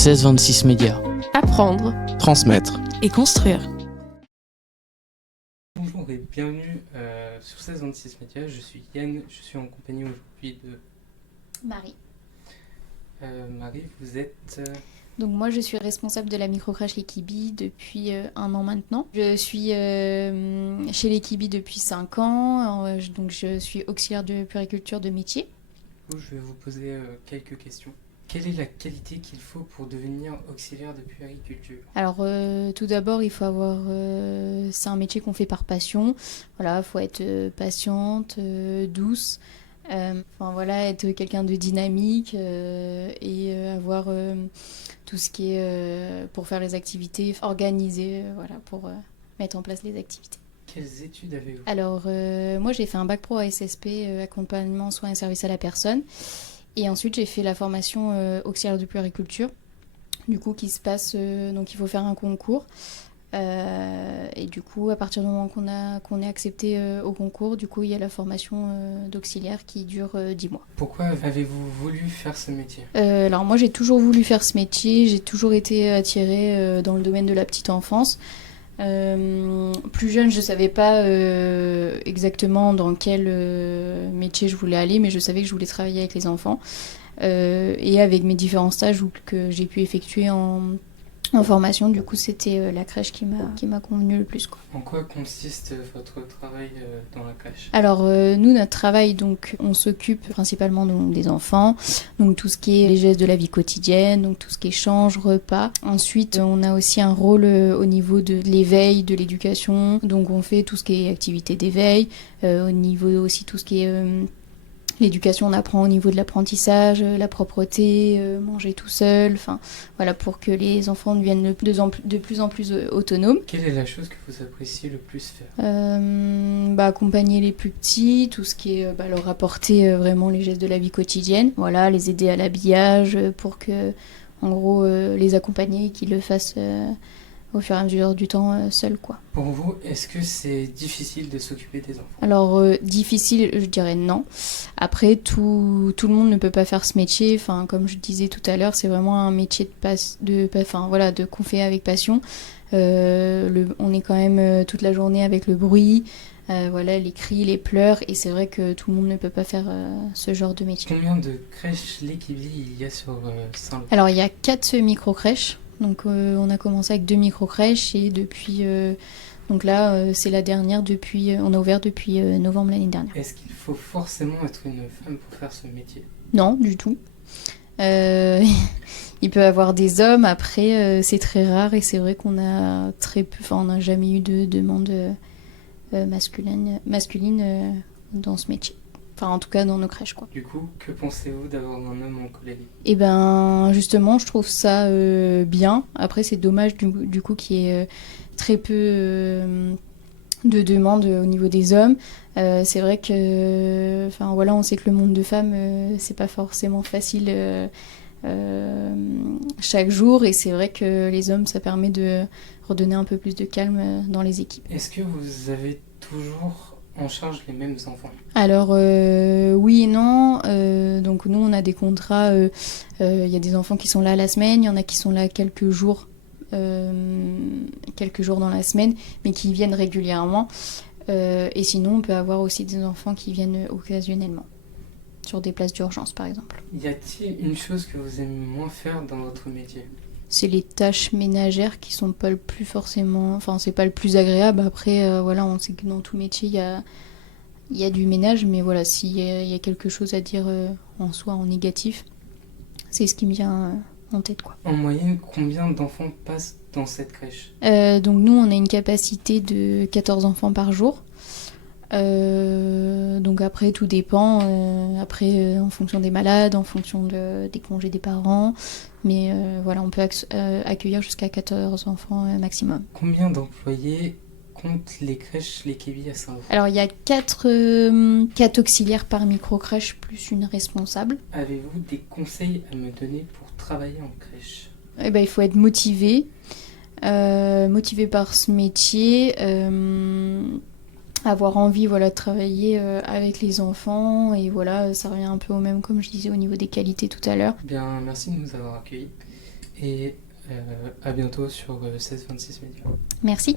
1626 Médias. Apprendre Transmettre. et construire. Bonjour et bienvenue sur 1626 Médias. Je suis Yann, je suis en compagnie aujourd'hui de Marie. Marie, vous êtes... Donc moi je suis responsable de la microcrèche L'Equibi depuis 1 an maintenant. Je suis chez L'Equibi depuis 5 ans, donc je suis auxiliaire de puériculture de métier. Du coup, je vais vous poser quelques questions. Quelle est la qualité qu'il faut pour devenir auxiliaire de puériculture ? Alors tout d'abord il faut avoir, c'est un métier qu'on fait par passion. Voilà, il faut être patiente, douce. Être quelqu'un de dynamique et avoir tout ce qui est pour faire les activités, organiser, pour mettre en place les activités. Quelles études avez-vous ? Alors, moi j'ai fait un bac pro à SSP, accompagnement, soins et services à la personne. Et ensuite j'ai fait la formation auxiliaire de puériculture, du coup qui se passe, donc il faut faire un concours. Et du coup, à partir du moment qu'on est accepté au concours, du coup, il y a la formation d'auxiliaire qui dure 10 mois. Pourquoi avez-vous voulu faire ce métier ? Alors moi, j'ai toujours voulu faire ce métier. J'ai toujours été attirée dans le domaine de la petite enfance. Plus jeune, je ne savais pas exactement dans quel métier je voulais aller, mais je savais que je voulais travailler avec les enfants. Et avec mes différents stages que j'ai pu effectuer en formation, du coup, c'était la crèche qui m'a convenu le plus, quoi. En quoi consiste votre travail dans la crèche ? Alors, nous, notre travail, donc, on s'occupe principalement donc, des enfants, donc tout ce qui est les gestes de la vie quotidienne, donc tout ce qui est échange, repas. Ensuite, on a aussi un rôle au niveau de l'éveil, de l'éducation, donc on fait tout ce qui est activité d'éveil, au niveau aussi tout ce qui est... L'éducation, on apprend au niveau de l'apprentissage, la propreté, manger tout seul, pour que les enfants deviennent de plus en plus autonomes. Quelle est la chose que vous appréciez le plus faire ? Accompagner les plus petits, tout ce qui est leur apporter vraiment les gestes de la vie quotidienne. Voilà, les aider à l'habillage pour que, en gros, les accompagner et qu'ils le fassent au fur et à mesure du temps seuls, quoi. Pour vous, est-ce que c'est difficile de s'occuper des enfants ? Alors, difficile, je dirais non. Après, tout le monde ne peut pas faire ce métier. Enfin, comme je disais tout à l'heure, c'est vraiment un métier qu'on fait avec passion. On est quand même toute la journée avec le bruit, les cris, les pleurs. Et c'est vrai que tout le monde ne peut pas faire ce genre de métier. Combien de crèches L'Equibi il y a sur Saint-Lô ? Alors, il y a 4 micro-crèches. Donc, on a commencé avec 2 micro-crèches et depuis... Donc là, c'est la dernière on a ouvert depuis novembre l'année dernière. Est-ce qu'il faut forcément être une femme pour faire ce métier ? Non, du tout. Il peut y avoir des hommes, après c'est très rare et c'est vrai qu'on a très peu, on n'a jamais eu de demande masculine dans ce métier. Enfin, en tout cas, dans nos crèches, quoi. Du coup, que pensez-vous d'avoir un homme en collègue ? Eh ben, justement, je trouve ça bien. Après, c'est dommage du coup qu'il y ait très peu de demandes au niveau des hommes. C'est vrai que, on sait que le monde de femmes, c'est pas forcément facile chaque jour. Et c'est vrai que les hommes, ça permet de redonner un peu plus de calme dans les équipes. Est-ce que vous avez toujours en charge les mêmes enfants ? Alors oui et non, donc nous on a des contrats, y a des enfants qui sont là la semaine, il y en a qui sont là quelques jours dans la semaine, mais qui viennent régulièrement, et sinon on peut avoir aussi des enfants qui viennent occasionnellement, sur des places d'urgence par exemple. Y a-t-il une chose que vous aimez moins faire dans votre métier ? C'est les tâches ménagères qui sont pas le plus forcément... c'est pas le plus agréable. Après, on sait que dans tout métier, il y a du ménage. Mais voilà, s'il y a quelque chose à dire en soi, en négatif, c'est ce qui me vient en tête, quoi. En moyenne, combien d'enfants passent dans cette crèche ? Donc nous, on a une capacité de 14 enfants par jour. Donc après, tout dépend. En fonction des malades, en fonction des congés des parents... Mais on peut accueillir jusqu'à 14 enfants maximum. Combien d'employés comptent les crèches L'Equibi à Saint-Lô ? Alors il y a 4 auxiliaires par micro-crèche plus une responsable. Avez-vous des conseils à me donner pour travailler en crèche ? Il faut être motivé par ce métier, avoir envie de travailler avec les enfants, et ça revient un peu au même, comme je disais, au niveau des qualités tout à l'heure. Bien, merci de nous avoir accueillis. et à bientôt sur 1626 Médias. Merci.